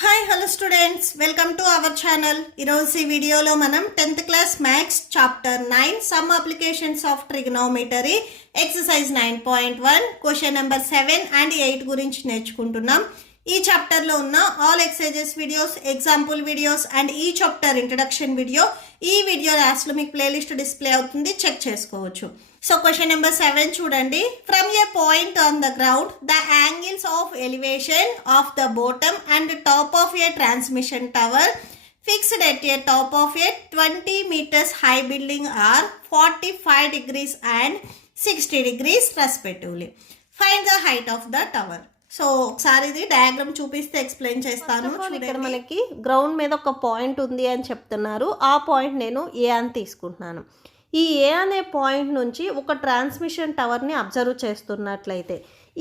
Hi hello students, welcome to our channel. ఈరోజు ఈ వీడియోలో మనం 10th class maths chapter 9 some applications of trigonometry exercise 9.1 question number 7 and 8 గురించి నేర్చుకుంటున్నాం. ఈ చాప్టర్లో ఉన్న all exercises videos, example videos and ఈ చాప్టర్ ఇంట్రడక్షన్ వీడియో ఈ వీడియో లాస్ట్లో మీకు ప్లేలిస్ట్ డిస్ప్లే అవుతుంది, చెక్ చేసుకోవచ్చు. సో క్వశ్చన్ నెంబర్ 7 చూడండి. From A point on the ground the angles of elevation of the bottom and top of a transmission tower fixed at a top of a 20 meters high building are 45 degrees and 60 degrees respectively. Find the height of the tower. So ఒకసారి ఇది diagram చూపిస్తే explain చేస్తాను. ఇక్కడ మనకి ground మీద ఒక point ఉంది అని చెప్తున్నారు. ఆ పాయింట్ నేను ఏ అని తీసుకుంటున్నాను. ఈ ఏ అనే పాయింట్ నుంచి ఒక ట్రాన్స్మిషన్ టవర్ని అబ్జర్వ్ చేస్తున్నట్లయితే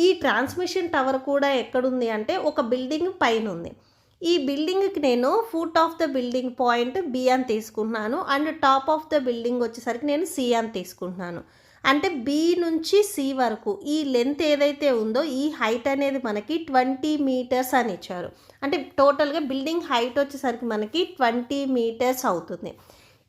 ఈ ట్రాన్స్మిషన్ టవర్ కూడా ఎక్కడుంది అంటే ఒక బిల్డింగ్ పైన ఉంది. ఈ బిల్డింగ్కి నేను foot of the building point B అని తీసుకుంటున్నాను and top of the building వచ్చేసరికి నేను సి అని తీసుకుంటున్నాను. అంటే బి నుంచి సి వరకు ఈ లెంత్ ఏదైతే ఉందో ఈ హైట్ అనేది మనకి 20 meters అని ఇచ్చారు. అంటే టోటల్గా బిల్డింగ్ హైట్ వచ్చేసరికి మనకి 20 meters అవుతుంది.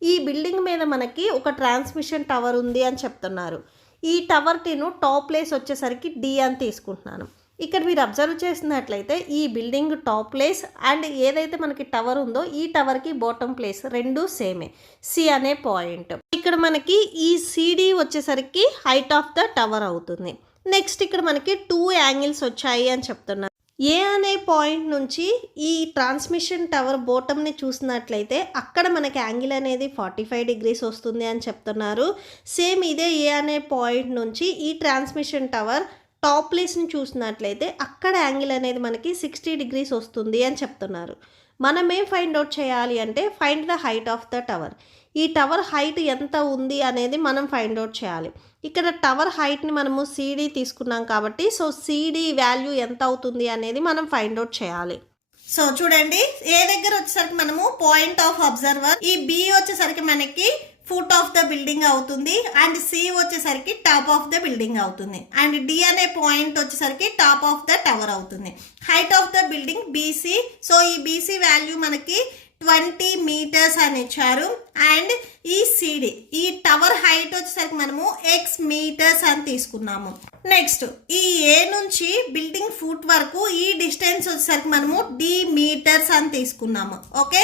ఈ బిల్డింగ్ మీద మనకి ఒక ట్రాన్స్మిషన్ టవర్ ఉంది అని చెప్తున్నారు. ఈ టవర్ నేను టాప్ ప్లేస్ వచ్చేసరికి డి అని తీసుకుంటున్నాను. ఇక్కడ మీరు అబ్జర్వ్ చేసినట్లయితే ఈ బిల్డింగ్ టాప్ ప్లేస్ అండ్ ఏదైతే మనకి టవర్ ఉందో ఈ టవర్కి బాటమ్ ప్లేస్ రెండు సేమే, సి అనే పాయింట్. ఇక్కడ మనకి ఈ సిడి వచ్చేసరికి హైట్ ఆఫ్ ద టవర్ అవుతుంది. నెక్స్ట్ ఇక్కడ మనకి 2 యాంగిల్స్ వచ్చాయి అని చెప్తున్నారు. ఏ అనే పాయింట్ నుంచి ఈ ట్రాన్స్మిషన్ టవర్ బాటమ్ని చూసినట్లయితే అక్కడ మనకి యాంగిల్ అనేది 45 degrees వస్తుంది అని చెప్తున్నారు. సేమ్ ఇదే ఏ అనే పాయింట్ నుంచి ఈ ట్రాన్స్మిషన్ టవర్ టాప్ ప్లేస్ని చూసినట్లయితే అక్కడ యాంగిల్ అనేది మనకి 60 degrees వస్తుంది అని చెప్తున్నారు. మనం ఏం ఫైండ్ అవుట్ చేయాలి అంటే find the height of the tower. ఈ టవర్ హైట్ ఎంత ఉంది అనేది మనం ఫైండ్ అవుట్ చేయాలి. ఇక్కడ టవర్ హైట్ని మనము సిడి తీసుకున్నాం కాబట్టి సో సిడి వాల్యూ ఎంత అవుతుంది అనేది మనం ఫైండ్ అవుట్ చేయాలి. సో చూడండి, ఏ దగ్గర వచ్చేసరికి మనము పాయింట్ ఆఫ్ అబ్జర్వర్, ఈ బి వచ్చేసరికి మనకి ఫుట్ ఆఫ్ ద బిల్డింగ్ అవుతుంది అండ్ సి వచ్చేసరికి టాప్ ఆఫ్ ద బిల్డింగ్ అవుతుంది అండ్ డి అనే పాయింట్ వచ్చేసరికి టాప్ ఆఫ్ ద టవర్ అవుతుంది. Height of the building BC. So ఈ బీసీ వాల్యూ మనకి 20 meters అని ఇచ్చారు అండ్ ఈ సిడి ఈ టవర్ హైట్ వచ్చేసరికి మనము x meters అని తీసుకున్నాము. నెక్స్ట్ ఈ ఏ నుంచి బిల్డింగ్ ఫుట్ వరకు ఈ డిస్టెన్స్ వచ్చేసరికి మనము d meters అని తీసుకున్నాము. ఓకే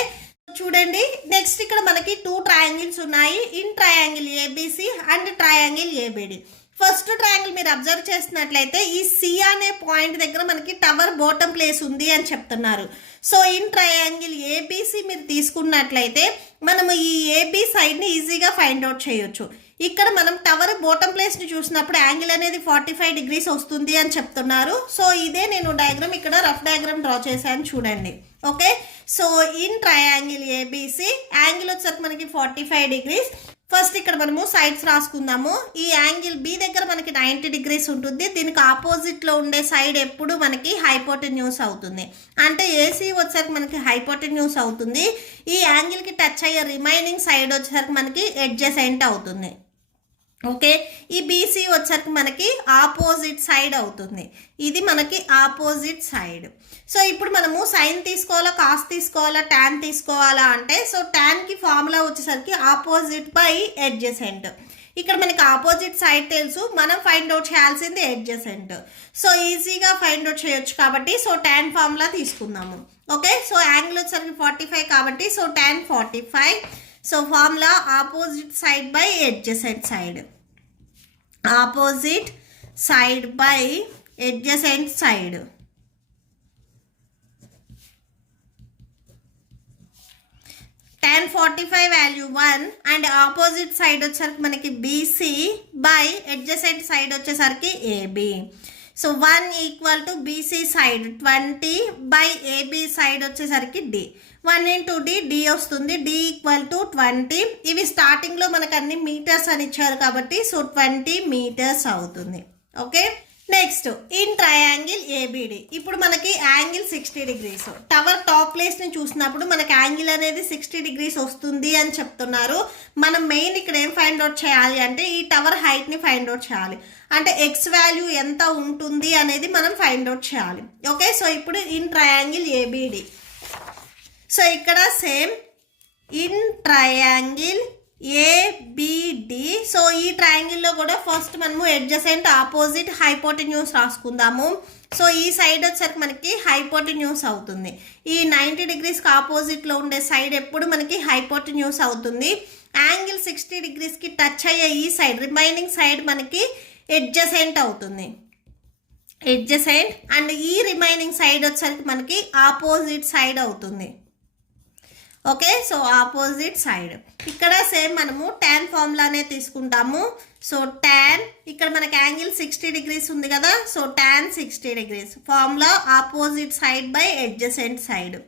చూడండి, నెక్స్ట్ ఇక్కడ మనకి 2 triangles ఉన్నాయి. In triangle A B C and triangle A B D. First triangle మీరు అబ్జర్వ్ చేసినట్లయితే ఈ సి అనే పాయింట్ దగ్గర మనకి టవర్ బాటమ్ ప్లేస్ ఉంది అని చెప్తున్నారు. సో ఇన్ ట్రయాంగిల్ ఏబిసి మీరు తీసుకున్నట్లయితే మనము ఈ ఏబి సైడ్ని ఈజీగా ఫైండ్ అవుట్ చేయొచ్చు. ఇక్కడ మనం టవర్ బాటమ్ ప్లేస్ని చూసినప్పుడు యాంగిల్ అనేది 45 degrees వస్తుంది అని చెప్తున్నారు. సో ఇదే నేను డయాగ్రామ్ ఇక్కడ రఫ్ డయాగ్రామ్ డ్రా చేశాను చూడండి. Okay, so in triangle A B C angle వచ్చేసరికి మనకి 45 degrees. ఫస్ట్ ఇక్కడ మనము సైడ్స్ రాసుకుందాము. ఈ యాంగిల్ బి దగ్గర మనకి 90 degrees ఉంటుంది. దీనికి ఆపోజిట్లో ఉండే సైడ్ ఎప్పుడు మనకి హైపోటెన్యూస్ అవుతుంది. అంటే ఏసీ వచ్చేసరికి మనకి హైపోటెన్యూస్ అవుతుంది. ఈ యాంగిల్కి టచ్ అయ్యే రిమైనింగ్ సైడ్ వచ్చేసరికి మనకి ఎడ్జసెంట్ అవుతుంది. ఓకే, ఈ బీసీ వచ్చేసరికి మనకి ఆపోజిట్ సైడ్ అవుతుంది. ఇది మనకి ఆపోజిట్ సైడ్. సో ఇప్పుడు మనము సైన్ తీసుకోవాలా, కాస్ తీసుకోవాలా, టాన్ తీసుకోవాలా అంటే సో టాన్కి ఫార్ములా వచ్చేసరికి ఆపోజిట్ బై ఎడ్జసెంట్. ఇక్కడ మనకి ఆపోజిట్ సైడ్ తెలుసు, మనం ఫైండ్ అవుట్ చేయాల్సింది ఎడ్జసెంట్. సో ఈజీగా ఫైండ్ అవుట్ చేయొచ్చు కాబట్టి సో టాన్ ఫార్ములా తీసుకుందాము. ఓకే, సో యాంగిల్ వచ్చేసరికి 45 కాబట్టి so tan 45. So formula opposite side by adjacent side, opposite side by adjacent side. tan 45 value 1 and opposite side వచ్చేసరికి మనకి BC by adjacent side వచ్చేసరికి AB. So 1 equal to B C side 20 by A B side వచ్చేసరికి D. 1 into D వస్తుంది. D equal to 20. ఇవి స్టార్టింగ్లో మనకు అన్ని meters అని ఇచ్చారు కాబట్టి సో 20 meters అవుతుంది. Okay, next in triangle A B D. ఇప్పుడు మనకి యాంగిల్ 60 degrees. టవర్ టాప్ ప్లేస్ని చూసినప్పుడు మనకి యాంగిల్ అనేది 60 degrees వస్తుంది అని చెప్తున్నారు. మనం మెయిన్ ఇక్కడ ఏం ఫైండ్ అవుట్ చేయాలి అంటే ఈ టవర్ హైట్ని ఫైండ్ అవుట్ చేయాలి. అంటే ఎక్స్ వాల్యూ ఎంత ఉంటుంది అనేది మనం ఫైండ్ అవుట్ చేయాలి. ఓకే, సో ఇప్పుడు ఇన్ ట్రయాంగిల్ ఏబిడి సో ఇక్కడ same in triangle A B D. So ఈ ట్రయాంగిల్లో కూడా ఫస్ట్ మనము అడ్జసెంట్ ఆపోజిట్ హైపోటెన్యూస్ రాసుకుందాము. సో ఈ సైడ్ వచ్చేసరికి మనకి హైపోటెన్యూస్ అవుతుంది. ఈ 90 డిగ్రీస్కి ఆపోజిట్లో ఉండే సైడ్ ఎప్పుడు మనకి హైపోటెన్యూస్ అవుతుంది. యాంగిల్ 60 డిగ్రీస్కి టచ్ అయ్యే ఈ సైడ్ రిమైనింగ్ సైడ్ మనకి అడ్జసెంట్ అవుతుంది. అడ్జసెంట్ అండ్ ఈ రిమైనింగ్ సైడ్ వచ్చేసరికి మనకి ఆపోజిట్ సైడ్ అవుతుంది. Okay, so opposite side. ఇక్కడ సేమ్ మనము tan ఫార్ములానే తీసుకుంటాము. సో tan ఇక్కడ మనకి యాంగిల్ 60 డిగ్రీస్ ఉంది కదా. So tan 60 degrees formula opposite side by adjacent side.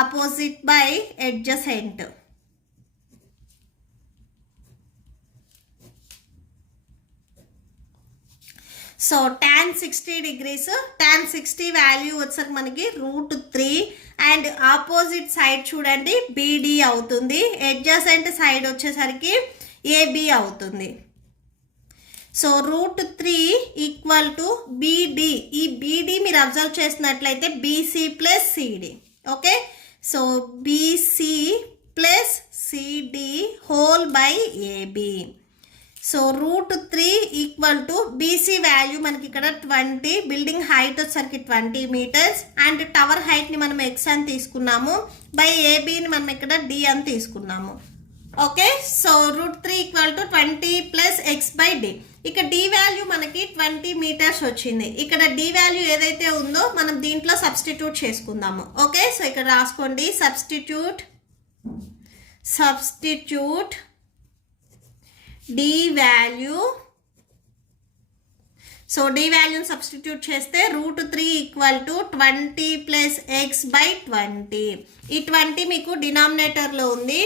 Opposite by adjacent. So tan 60 degrees, tan 60 value వచ్చేసరికి మనకి √3 అండ్ ఆపోజిట్ సైడ్ చూడండి BD అవుతుంది. అడ్జసెంట్ సైడ్ వచ్చేసరికి AB అవుతుంది. So √3 equal to BD. ఈ BD మీరు అబ్జర్వ్ చేసినట్లయితే BC plus CD. Okay, so BC plus CD whole by AB. So √3 equal to BC value మనకి ఇక్కడ 20, బిల్డింగ్ హైట్ వచ్చేసరికి 20 మీటర్స్ అండ్ టవర్ హైట్ని మనం X అని తీసుకున్నాము, బై ABని మనం ఇక్కడ D అని తీసుకున్నాము. Okay, so √3 equal to 20 plus X by D. ఇక్కడ D వాల్యూ మనకి 20 మీటర్స్ వచ్చింది. ఇక్కడ D వాల్యూ ఏదైతే ఉందో మనం దీంట్లో సబ్స్టిట్యూట్ చేసుకుందాము. ఓకే, సో ఇక్కడ రాసుకోండి substitute D value. So D వాల్యూని సబ్స్టిట్యూట్ చేస్తే √3 equal to 20 plus X by 20. ఈ 20 మీకు డినామినేటర్లో ఉంది.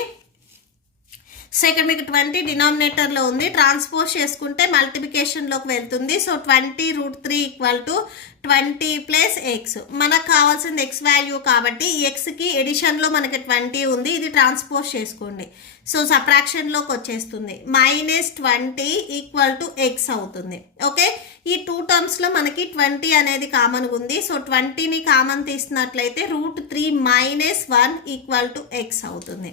సో ఇక్కడ మీకు 20 డినామినేటర్లో ఉంది. ట్రాన్స్పోజ్ చేసుకుంటే మల్టిప్లికేషన్లోకి వెళ్తుంది. So 20 √3 equal to 20 plus X. మనకు కావాల్సింది X వాల్యూ కాబట్టి ఈ Xకి ఎడిషన్లో మనకి 20 ఉంది. ఇది ట్రాన్స్పోజ్ చేసుకోండి. సో సబ్ట్రాక్షన్లోకి వచ్చేస్తుంది. -20 ఈక్వల్ టు X అవుతుంది. ఓకే, ఈ 2 టర్మ్స్లో మనకి 20 అనేది కామన్గా ఉంది. సో 20ని కామన్ తీసినట్లయితే √3 -1 ఈక్వల్ టు X అవుతుంది.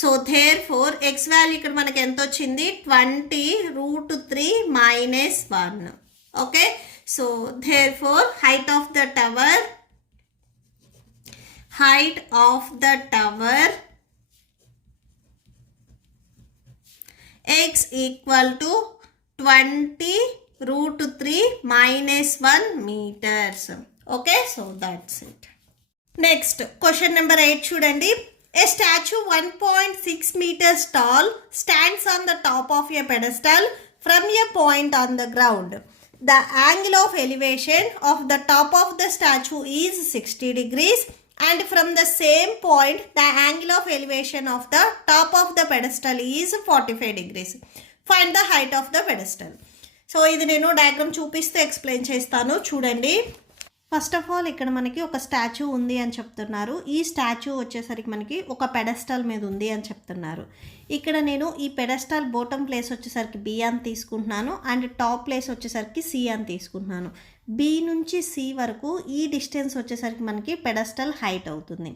సో therefore X వాల్యూ ఇక్కడ మనకి ఎంత వచ్చింది 20 √3 -1. Okay, so therefore height of the tower X equal to 20 √3 -1 meters. Okay, so that's it. Next question number 8 చూడండి. A statue 1.6 meters tall stands on the top of a pedestal from a point on the ground. The angle of elevation of the top of the statue is 60 degrees and from the same point the angle of elevation of the top of the pedestal is 45 degrees. Find the height of the pedestal. So ఇది నేను diagram చూపిస్తూ explain చేస్తాను చూడండి. First of all ఇక్కడ మనకి ఒక statue ఉంది అని చెప్తున్నారు. ఈ స్టాచ్యూ వచ్చేసరికి మనకి ఒక పెడస్టాల్ మీద ఉంది అని చెప్తున్నారు. ఇక్కడ నేను ఈ పెడస్టాల్ బాటమ్ ప్లేస్ వచ్చేసరికి B అని తీసుకుంటున్నాను అండ్ టాప్ ప్లేస్ వచ్చేసరికి C అని తీసుకుంటున్నాను. B నుంచి C వరకు ఈ డిస్టెన్స్ వచ్చేసరికి మనకి పెడస్టాల్ హైట్ అవుతుంది.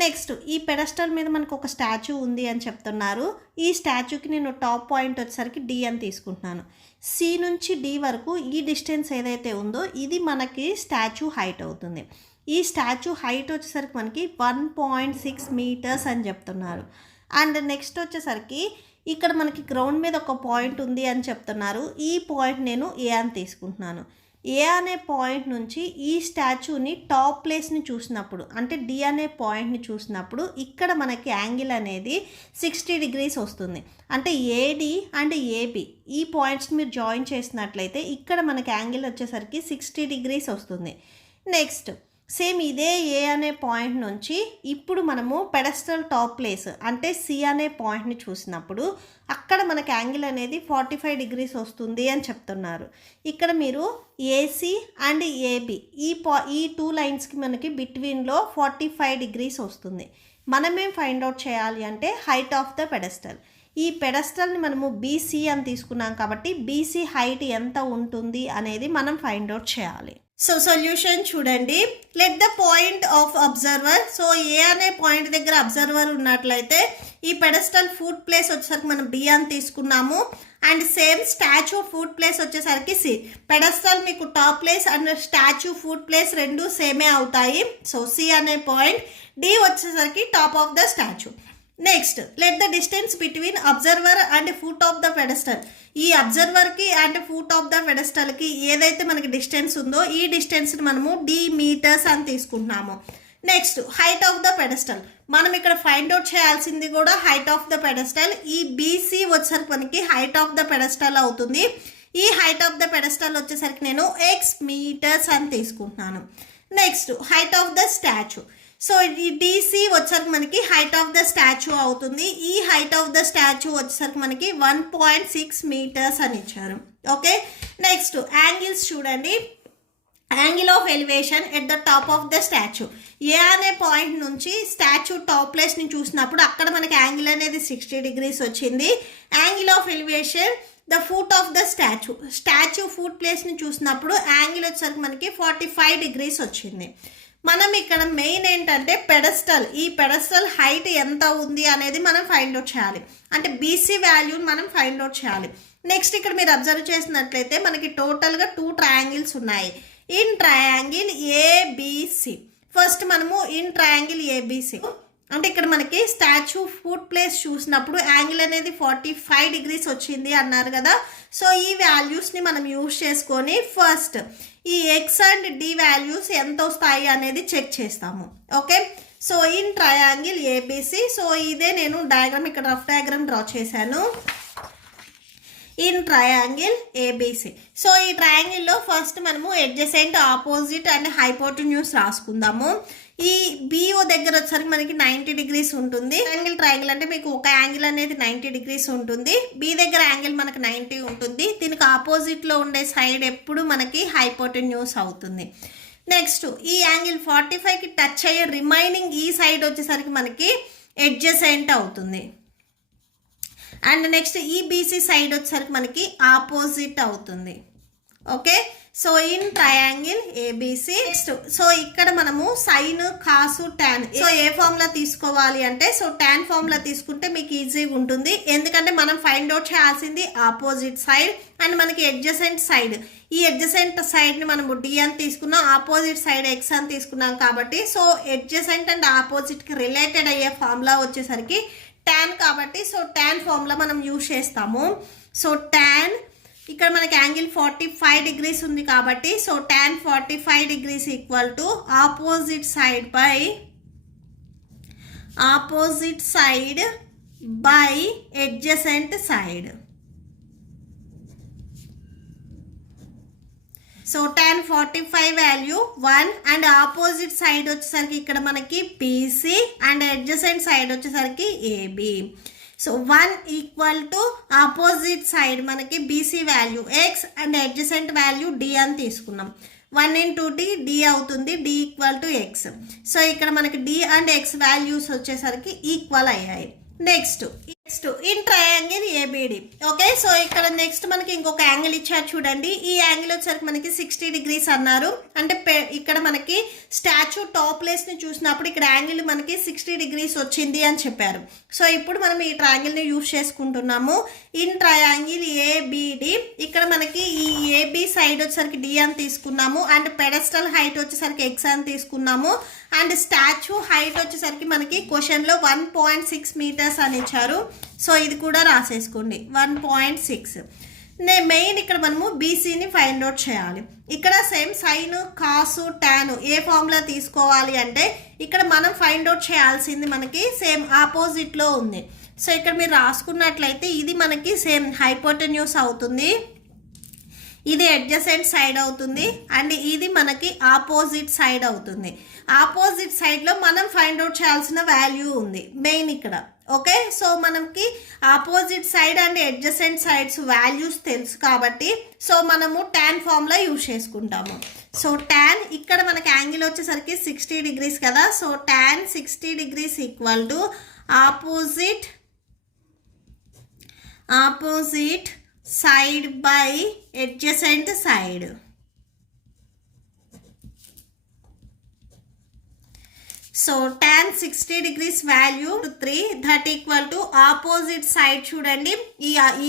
నెక్స్ట్ ఈ పెడస్టాల్ మీద మనకు ఒక స్టాచ్యూ ఉంది అని చెప్తున్నారు. ఈ స్టాచ్యూకి నేను టాప్ పాయింట్ వచ్చేసరికి D అని తీసుకుంటున్నాను. C నుంచి D వరకు ఈ డిస్టెన్స్ ఏదైతే ఉందో ఇది మనకి స్టాచ్యూ హైట్ అవుతుంది. ఈ స్టాచ్యూ హైట్ వచ్చేసరికి మనకి 1.6 మీటర్స్ అని చెప్తున్నారు. అండ్ నెక్స్ట్ వచ్చేసరికి ఇక్కడ మనకి గ్రౌండ్ మీద ఒక పాయింట్ ఉంది అని చెప్తున్నారు. ఈ పాయింట్ నేను A అని తీసుకుంటున్నాను. A అనే పాయింట్ నుంచి ఈ స్టాచ్యూని టాప్ ప్లేస్ని చూసినప్పుడు అంటే D అనే పాయింట్ని చూసినప్పుడు ఇక్కడ మనకి యాంగిల్ అనేది 60 డిగ్రీస్ వస్తుంది. అంటే AD అండ్ AB ఈ పాయింట్స్ మీరు జాయిన్ చేసినట్లయితే ఇక్కడ మనకి యాంగిల్ వచ్చేసరికి 60 డిగ్రీస్ వస్తుంది. నెక్స్ట్ సేమ్ ఇదే A అనే పాయింట్ నుంచి ఇప్పుడు మనము పెడస్టల్ టాప్ ప్లేస్ అంటే C అనే పాయింట్ని చూసినప్పుడు అక్కడ మనకి యాంగిల్ అనేది 45 డిగ్రీస్ వస్తుంది అని చెప్తున్నారు. ఇక్కడ మీరు AC అండ్ AB ఈ 2 లైన్స్కి మనకి బిట్వీన్లో 45 డిగ్రీస్ వస్తుంది. మనమేం ఫైండ్ అవుట్ చేయాలి అంటే హైట్ ఆఫ్ ద పెడస్టల్. ఈ పెడస్టల్ని మనము BC అని తీసుకున్నాం కాబట్టి BC హైట్ ఎంత ఉంటుంది అనేది మనం ఫైండ్ అవుట్ చేయాలి. సో సొల్యూషన్ చూడండి. Let the point of observer. So A అనే పాయింట్ దగ్గర అబ్జర్వర్ ఉన్నట్లయితే ఈ పెడస్టల్ ఫుడ్ ప్లేస్ వచ్చేసరికి మనం బి అని తీసుకున్నాము. And same statue food place వచ్చేసరికి సి. పెడస్టల్ మీకు top place and statue food place రెండు సేమే అవుతాయి. సో సి అనే పాయింట్. డి వచ్చేసరికి top of the statue. Next let the distance between observer and foot of the pedestal. ఈ అబ్జర్వర్కి and foot of the పెడస్టల్కి ఏదైతే మనకి distance ఉందో ఈ డిస్టెన్స్ని మనము డి మీటర్స్ అని తీసుకుంటున్నాము. Next height of the pedestal. మనం ఇక్కడ ఫైండ్ అవుట్ చేయాల్సింది కూడా హైట్ ఆఫ్ ద పెడస్టల్. ఈ బీసీ వచ్చేసరికి మనకి హైట్ ఆఫ్ ద పెడస్టల్ అవుతుంది. ఈ హైట్ ఆఫ్ ద పెడస్టల్ వచ్చేసరికి నేను ఎక్స్ మీటర్స్ అని తీసుకుంటున్నాను. Next height of the statue. So ఈ డీసీ వచ్చేసరికి మనకి హైట్ ఆఫ్ ద స్టాచ్యూ అవుతుంది. ఈ హైట్ ఆఫ్ ద స్టాచ్యూ వచ్చేసరికి మనకి 1.6 మీటర్స్ అని ఇచ్చారు. ఓకే, నెక్స్ట్ యాంగిల్స్ చూడండి. Angle of elevation at the top of the statue. A అనే పాయింట్ నుంచి స్టాచ్యూ టాప్ ప్లేస్ని చూసినప్పుడు అక్కడ మనకి యాంగిల్ అనేది 60 degrees వచ్చింది. Angle of elevation the foot of the statue. Statue foot ప్లేస్ని చూసినప్పుడు యాంగిల్ వచ్చేసరికి మనకి 45 degrees వచ్చింది. మనం ఇక్కడ మెయిన్ ఏంటంటే పెడస్టల్, ఈ పెడస్టల్ హైట్ ఎంత ఉంది అనేది మనం ఫైండ్ అవుట్ చేయాలి. అంటే బీసీ వాల్యూని మనం ఫైండ్ అవుట్ చేయాలి. నెక్స్ట్ ఇక్కడ మీరు అబ్జర్వ్ చేసినట్లయితే మనకి టోటల్గా 2 ట్రయాంగిల్స్ ఉన్నాయి. In triangle A B C. ఫస్ట్ మనము ఇన్ ట్రయాంగిల్ ఏబిసి అంటే ఇక్కడ మనకి స్టాచ్యూ ఫుట్ ప్లేస్ చూసినప్పుడు యాంగిల్ అనేది 45 degrees వచ్చింది అన్నారు కదా. సో ఈ వాల్యూస్ని మనం యూజ్ చేసుకొని ఫస్ట్ ఈ ఎక్స్ అండ్ డి వాల్యూస్ ఎంత వస్తాయి అనేది చెక్ చేస్తాము. Okay, so in triangle A B C. So ఇదే నేను డయాగ్రామ్ ఇక్కడ రఫ్ డయాగ్రామ్ డ్రా చేశాను. In triangle A B C. సో ఈ ట్రయాంగిల్లో ఫస్ట్ మనము అడ్జసెంట్, ఆపోజిట్ అండ్ హైపోటెన్యూస్ రాసుకుందాము. ఈ బిఓ దగ్గర వచ్చేసరికి మనకి 90 degrees ఉంటుంది. ట్రయాంగిల్ అంటే మీకు ఒక యాంగిల్ అనేది 90 degrees ఉంటుంది. బి దగ్గర యాంగిల్ మనకి 90 ఉంటుంది. దీనికి ఆపోజిట్లో ఉండే సైడ్ ఎప్పుడు మనకి హైపోటెన్యూస్ అవుతుంది. నెక్స్ట్ ఈ యాంగిల్ 45కి టచ్ అయ్యే రిమైనింగ్ ఈ సైడ్ వచ్చేసరికి మనకి అడ్జసెంట్ అవుతుంది. అండ్ నెక్స్ట్ ఈ బీసీ సైడ్ వచ్చేసరికి మనకి ఆపోజిట్ అవుతుంది. Okay, so in triangle A B C. Next so ఇక్కడ మనము సైన్, కాసు, టాన్. సో ఏ ఫార్ములా తీసుకోవాలి అంటే సో టాన్ ఫార్ములా తీసుకుంటే మీకు ఈజీగా ఉంటుంది. ఎందుకంటే మనం ఫైండ్ అవుట్ చేయాల్సింది ఆపోజిట్ సైడ్ అండ్ మనకి అడ్జసెంట్ సైడ్. ఈ అడ్జసెంట్ సైడ్ని మనము డి అని తీసుకున్నాం, ఆపోజిట్ సైడ్ ఎక్స్ అని తీసుకున్నాం. కాబట్టి సో అడ్జసెంట్ అండ్ ఆపోజిట్కి రిలేటెడ్ అయ్యే ఫార్ములా వచ్చేసరికి టాన్. కాబట్టి సో టాన్ ఫార్ములా మనం యూజ్ చేస్తాము. సో టాన్ ఇక్కడ మనకి యాంగిల్ 45 degrees ఉంది కాబట్టి so tan 45 degrees equal to opposite side by adjacent side. So tan 45 value 1 and opposite side వచ్చేసరికి ఇక్కడ మనకి బీసీ అండ్ అడ్జసెంట్ సైడ్ వచ్చేసరికి AB. So 1 equal to opposite side మనకి BC value X and adjacent value D అని తీసుకున్నాం. 1 into D అవుతుంది. D equal to x. So ఇక్కడ మనకి డి అండ్ ఎక్స్ వాల్యూస్ వచ్చేసరికి ఈక్వల్ అయ్యాయి. Next in triangle A B D. Okay, so ఇక్కడ next మనకి ఇంకొక యాంగిల్ ఇచ్చారు చూడండి. ఈ యాంగిల్ వచ్చేసరికి మనకి 60 degrees అన్నారు. అంటే ఇక్కడ మనకి స్టాచ్యూ టాప్ ప్లేస్ని చూసినప్పుడు ఇక్కడ యాంగిల్ మనకి 60 degrees వచ్చింది అని చెప్పారు. సో ఇప్పుడు మనం ఈ ట్రయాంగిల్ని యూజ్ చేసుకుంటున్నాము. In triangle A B D. ఇక్కడ మనకి ఈ ఏబి సైడ్ వచ్చేసరికి డి అని తీసుకున్నాము అండ్ పెడస్టల్ హైట్ వచ్చేసరికి ఎక్స్ అని తీసుకున్నాము అండ్ స్టాచ్యూ హైట్ వచ్చేసరికి మనకి క్వశ్చన్లో 1.6 meters అని ఇచ్చారు. సో ఇది కూడా రాసేసుకోండి 1.6. మెయిన్ ఇక్కడ మనము బీసీని ఫైండ్ అవుట్ చేయాలి. ఇక్కడ సేమ్ సైన్, కాసు, టాను ఏ ఫార్ములా తీసుకోవాలి అంటే ఇక్కడ మనం ఫైండ్ అవుట్ చేయాల్సింది మనకి సేమ్ ఆపోజిట్లో ఉంది. సో ఇక్కడ మీరు రాసుకున్నట్లయితే ఇది మనకి సేమ్ హైపోటెన్యూస్ అవుతుంది, ఇది అడ్జసెంట్ సైడ్ అవుతుంది అండ్ ఇది మనకి ఆపోజిట్ సైడ్ అవుతుంది. ఆపోజిట్ సైడ్లో మనం ఫైండ్ అవుట్ చేయాల్సిన వాల్యూ ఉంది మెయిన్ ఇక్కడ. ఓకే, సో మనకి opposite side and adjacent sides values తెలుసు కాబట్టి సో మనము టాన్ ఫార్ములా యూజ్ చేసుకుంటాము. సో టాన్ ఇక్కడ మనకి యాంగిల్ వచ్చేసరికి 60 degrees కదా. So tan 60 degrees equal to opposite side by adjacent side. So tan 60 degrees value 3 that equal to opposite side చూడండి.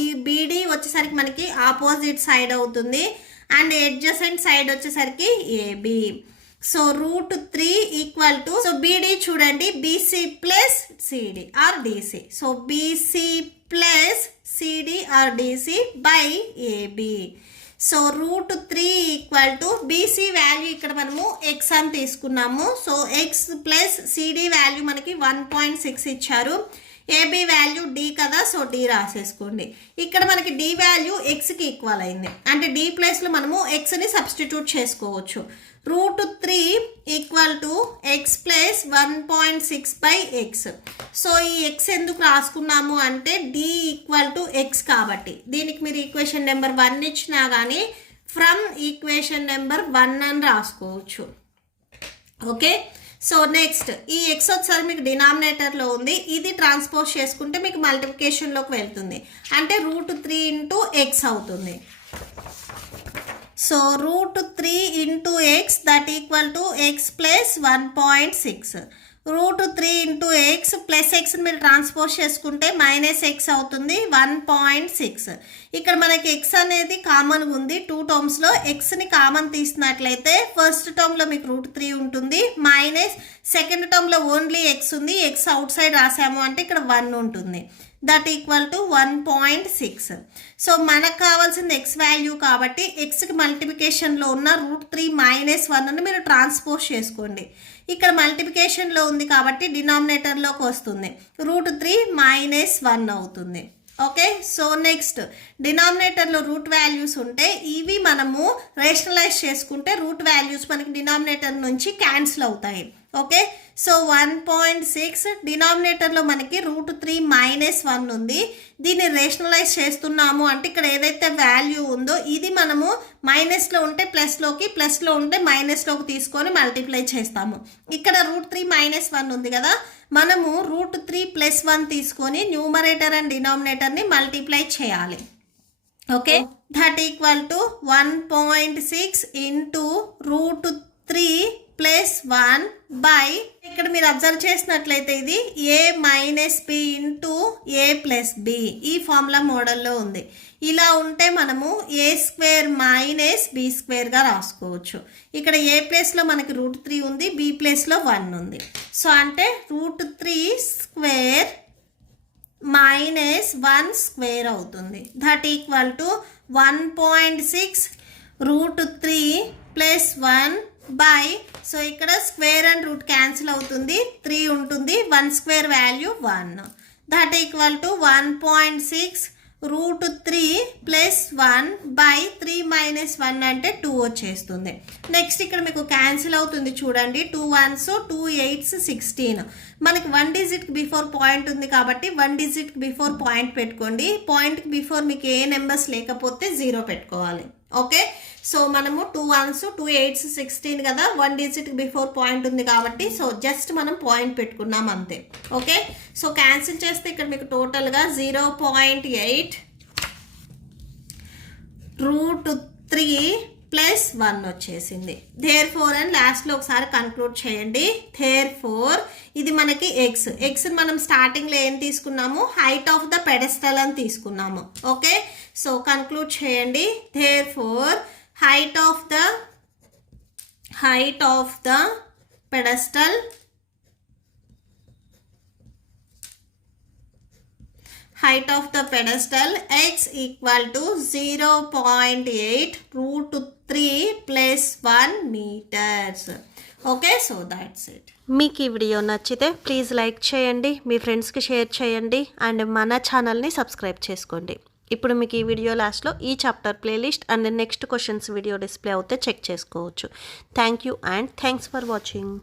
ఈ బీడీ వచ్చేసరికి మనకి ఆపోజిట్ సైడ్ అవుతుంది అండ్ అడ్జసెంట్ సైడ్ వచ్చేసరికి AB. So √3 equal to so BD చూడండి BC plus CD or DC. So BC plus CD or DC by AB. So √3 equal to BC value ఇక్కడ మనము X అని తీసుకున్నాము. So X plus CD value మనకి 1.6 ఇచ్చారు. AB value D కదా, so D రాసేసుకోండి. ఇక్కడ మనకి డి వాల్యూ ఎక్స్కి ఈక్వల్ అయింది అంటే డి ప్లేస్లో మనము ఎక్స్ని సబ్స్టిట్యూట్ చేసుకోవచ్చు. √3 equal to X plus 1.6 by X. So ఈ ఎక్స్ ఎందుకు రాసుకున్నాము అంటే డి ఈక్వల్ టు ఎక్స్ కాబట్టి. దీనికి మీరు ఈక్వేషన్ నెంబర్ 1 ఇచ్చినా కానీ ఫ్రమ్ ఈక్వేషన్ నెంబర్ 1 అని రాసుకోవచ్చు. ఓకే, సో నెక్స్ట్ ఈ ఎక్స్ వచ్చేసరి మీకు డినామినేటర్లో ఉంది, ఇది ట్రాన్స్పోజ్ చేసుకుంటే మీకు మల్టిప్లికేషన్లోకి వెళ్తుంది అంటే √3 ఇంటూ ఎక్స్ అవుతుంది. So √3 into X that equal to X plus 1.6. √3 into X plus ఎక్స్ని మీరు ట్రాన్స్పోజ్ చేసుకుంటే మైనస్ ఎక్స్ అవుతుంది 1.6. ఇక్కడ మనకి ఎక్స్ అనేది కామన్గా ఉంది 2 టర్మ్స్లో. ఎక్స్ని కామన్ తీసినట్లయితే ఫస్ట్ టర్మ్లో మీకు √3 ఉంటుంది మైనస్ సెకండ్ టర్మ్లో ఓన్లీ ఎక్స్ ఉంది. ఎక్స్ అవుట్ సైడ్ రాసాము అంటే ఇక్కడ 1 ఉంటుంది దట్ ఈక్వల్ టు 1.6. సో మనకు కావాల్సింది ఎక్స్ వాల్యూ కాబట్టి ఎక్స్కి మల్టిప్లికేషన్లో ఉన్న √3 మైనస్ 1ని మీరు ట్రాన్స్పోజ్ చేసుకోండి. ఇక్కడ మల్టిప్లికేషన్లో ఉంది కాబట్టి డినామినేటర్లోకి వస్తుంది √3 మైనస్ 1 అవుతుంది. ఓకే, సో నెక్స్ట్ డినామినేటర్లో రూట్ వాల్యూస్ ఉంటే ఇవి మనము రేషనలైజ్ చేసుకుంటే రూట్ వాల్యూస్ మనకి డినామినేటర్ నుంచి క్యాన్సిల్ అవుతాయి. ఓకే, సో 1.6 డినామినేటర్లో మనకి √3 మైనస్ 1 ఉంది. దీన్ని రేషనలైజ్ చేస్తున్నాము అంటే ఇక్కడ ఏదైతే వాల్యూ ఉందో ఇది మనము మైనస్లో ఉంటే ప్లస్లోకి, ప్లస్లో ఉంటే మైనస్లోకి తీసుకొని మల్టిప్లై చేస్తాము. ఇక్కడ √3 మైనస్ 1 ఉంది కదా, మనము √3 ప్లస్ 1 తీసుకొని న్యూమరేటర్ అండ్ డినామినేటర్ని మల్టిప్లై చేయాలి. Okay, that equal to 1.6 into √3 plus 1 by ఇక్కడ మీరు అబ్జర్వ్ చేసినట్లయితే ఇది ఏ మైనస్ బి ఇంటూ ఏ ప్లస్ బి ఈ ఫార్ములా మోడల్లో ఉంది. ఇలా ఉంటే మనము ఏ స్క్వేర్ మైనస్ బి స్క్వేర్గా రాసుకోవచ్చు. ఇక్కడ ఏ ప్లేస్లో మనకి √3 ఉంది, బి ప్లేస్లో 1 ఉంది. సో అంటే √3 స్క్వేర్ మైనస్ 1 స్క్వేర్ అవుతుంది that equal to 1.6 √3 plus 1 by. So ఇక్కడ స్క్వేర్ అండ్ రూట్ క్యాన్సిల్ అవుతుంది, 3 ఉంటుంది, 1 square value 1 that equal to 1.6 √3 plus 1 by 3 minus 1 అంటే 2 వచ్చేస్తుంది. నెక్స్ట్ ఇక్కడ మీకు క్యాన్సిల్ అవుతుంది చూడండి, 2 1s 2 8s 16. మనకి 1 డిజిట్కి బిఫోర్ పాయింట్ ఉంది కాబట్టి 1 డిజిట్కి బిఫోర్ పాయింట్ పెట్టుకోండి. పాయింట్కి బిఫోర్ మీకు ఏ నెంబర్స్ లేకపోతే 0 పెట్టుకోవాలి. ఓకే, సో మనము 2 1s 2 8s 16 కదా, 1 డిజిట్కి బిఫోర్ పాయింట్ ఉంది కాబట్టి సో జస్ట్ మనం పాయింట్ పెట్టుకున్నాం అంతే. ఓకే, సో క్యాన్సిల్ చేస్తే ఇక్కడ మీకు టోటల్గా 0.8 √3 ప్లస్ 1 వచ్చేసింది. థేర్ఫోర్ అని లాస్ట్లో ఒకసారి కన్క్లూడ్ చేయండి. థేర్ఫోర్ ఇది మనకి ఎక్స్ మనం స్టార్టింగ్లో ఏం తీసుకున్నాము, హైట్ ఆఫ్ ద పెడెస్టల్ అని తీసుకున్నాము. ఓకే, సో కన్క్లూడ్ చేయండి. థేర్ఫోర్ height of the pedestal x equal to 0.8 √3 plus 1 meters. Okay, so that's it. మీకు ఈ వీడియో నచ్చితే ప్లీజ్ లైక్ చేయండి, మీ ఫ్రెండ్స్కి షేర్ చేయండి అండ్ మన ఛానల్ని సబ్స్క్రైబ్ చేసుకోండి. ఇప్పుడు మీకు ఈ వీడియో లాస్ట్లో ఈ chapter playlist and next questions video display అవుతే చెక్ చేసుకోవచ్చు. Thank you and thanks for watching.